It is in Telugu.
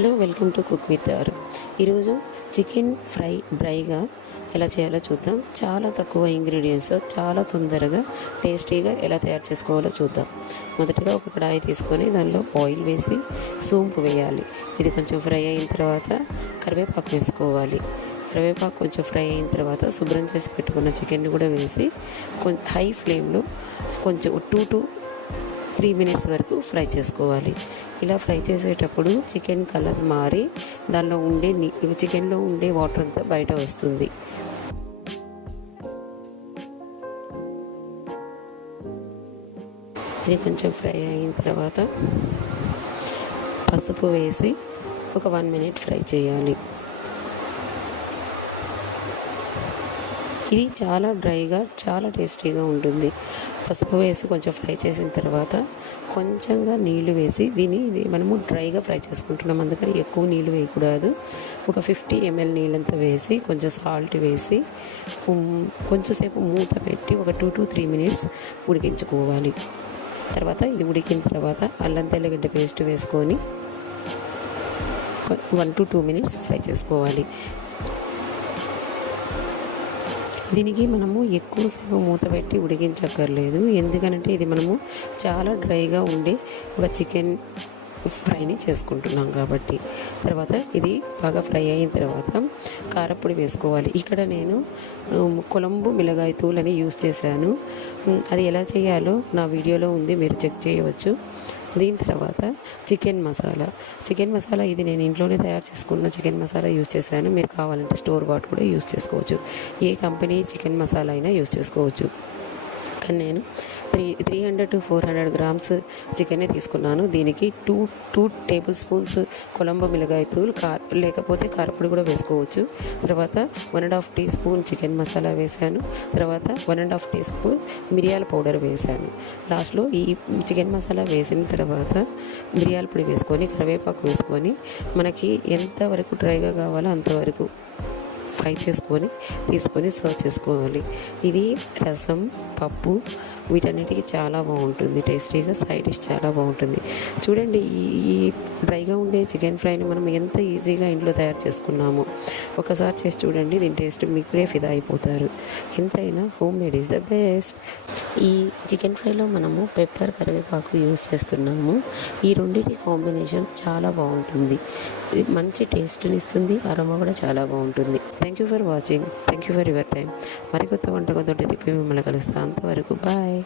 Hello, welcome to cook with R. ఈరోజు చికెన్ ఫ్రై డ్రైగా ఎలా చేయాలో చూద్దాం. చాలా తక్కువ ఇంగ్రీడియంట్స్ చాలా తొందరగా టేస్టీగా ఎలా తయారు చేసుకోవాలో చూద్దాం. మొదటగా ఒక కడాయి తీసుకొని దానిలో ఆయిల్ వేసి సోంపు వేయాలి. ఇది కొంచెం ఫ్రై అయిన తర్వాత కరివేపాకు వేసుకోవాలి. కరివేపాకు కొంచెం ఫ్రై అయిన తర్వాత శుభ్రం చేసి పెట్టుకున్న చికెన్ కూడా వేసి హై ఫ్లేమ్లో కొంచెం 2 to 3 minutes వరకు ఫ్రై చేసుకోవాలి. ఇలా ఫ్రై చేసేటప్పుడు చికెన్ కలర్ మారి దానిలో ఉండే చికెన్లో ఉండే వాటర్ అంతా బయట వస్తుంది. ఇది కొంచెం ఫ్రై అయిన తర్వాత పసుపు వేసి ఒక 1 minute ఫ్రై చేయాలి. ఇది చాలా డ్రైగా చాలా టేస్టీగా ఉంటుంది. పసుపు వేసి కొంచెం ఫ్రై చేసిన తర్వాత కొంచెంగా నీళ్లు వేసి దీన్ని మనము డ్రైగా ఫ్రై చేసుకుంటున్నాం, అందుకని ఎక్కువ నీళ్ళు వేయకూడదు. ఒక 50 ml నీళ్ళంతా వేసి కొంచెం సాల్ట్ వేసి కొంచెంసేపు మూత పెట్టి ఒక 2 to 3 minutes ఉడికించుకోవాలి. తర్వాత ఇది ఉడికిన తర్వాత అల్లం తెల్లగడ్డ పేస్ట్ వేసుకొని 1 to 2 minutes ఫ్రై చేసుకోవాలి. దీనికి మనము ఎక్కువసేపు మూత పెట్టి ఉడికించక్కర్లేదు, ఎందుకంటే ఇది మనము చాలా డ్రైగా ఉండే ఒక చికెన్ ఫ్రైని చేసుకుంటున్నాం కాబట్టి. తర్వాత ఇది బాగా ఫ్రై అయిన తర్వాత కారపొడి వేసుకోవాలి. ఇక్కడ నేను కొలంబు మిలగాయ తూలని యూస్ చేశాను. అది ఎలా చేయాలో నా వీడియోలో ఉంది, మీరు చెక్ చేయవచ్చు. దీని తర్వాత చికెన్ మసాలా ఇది నేను ఇంట్లోనే తయారు చేసుకున్న చికెన్ మసాలా యూజ్ చేశాను. మీరు కావాలంటే స్టోర్ బాట్ కూడా యూజ్ చేసుకోవచ్చు. ఏ కంపెనీ చికెన్ మసాలా అయినా యూజ్ చేసుకోవచ్చు. కానీ నేను 300 to 400 grams చికెనే తీసుకున్నాను. దీనికి 2 tablespoons కొలంబో మిలగాయ తూల్ లేకపోతే కారపొడి కూడా వేసుకోవచ్చు. తర్వాత 1.5 teaspoon చికెన్ మసాలా వేశాను. తర్వాత 1.5 teaspoon మిరియాల పౌడర్ వేశాను. లాస్ట్లో ఈ చికెన్ మసాలా వేసిన తర్వాత మిరియాల పొడి వేసుకొని కరివేపాకు వేసుకొని మనకి ఎంతవరకు డ్రైగా కావాలో అంతవరకు ఫ్రై చేసుకొని తీసుకొని సర్వ్ చేసుకోవాలి. ఇది రసం, పప్పు వీటన్నిటికీ చాలా బాగుంటుంది. టేస్టీగా సైడ్ డిష్ చాలా బాగుంటుంది. చూడండి, ఈ డ్రైగా ఉండే చికెన్ ఫ్రైని మనం ఎంత ఈజీగా ఇంట్లో తయారు చేసుకున్నాము. ఒకసారి చేసి చూడండి, దీని టేస్ట్ మీరే ఫిదా అయిపోతారు. ఎంతైనా home made is the best. ఈ చికెన్ ఫ్రైలో మనము పెప్పర్, కరివేపాకు యూజ్ చేస్తున్నాము. ఈ రెండింటి కాంబినేషన్ చాలా బాగుంటుంది. మంచి టేస్ట్ని ఇస్తుంది, అరోమా కూడా చాలా బాగుంటుంది. Thank you for watching. Thank you for your time. మరికొత్త వంటకంతో తిప్పి మిమ్మల్ని కలుస్తాను. అంతవరకు బాయ్.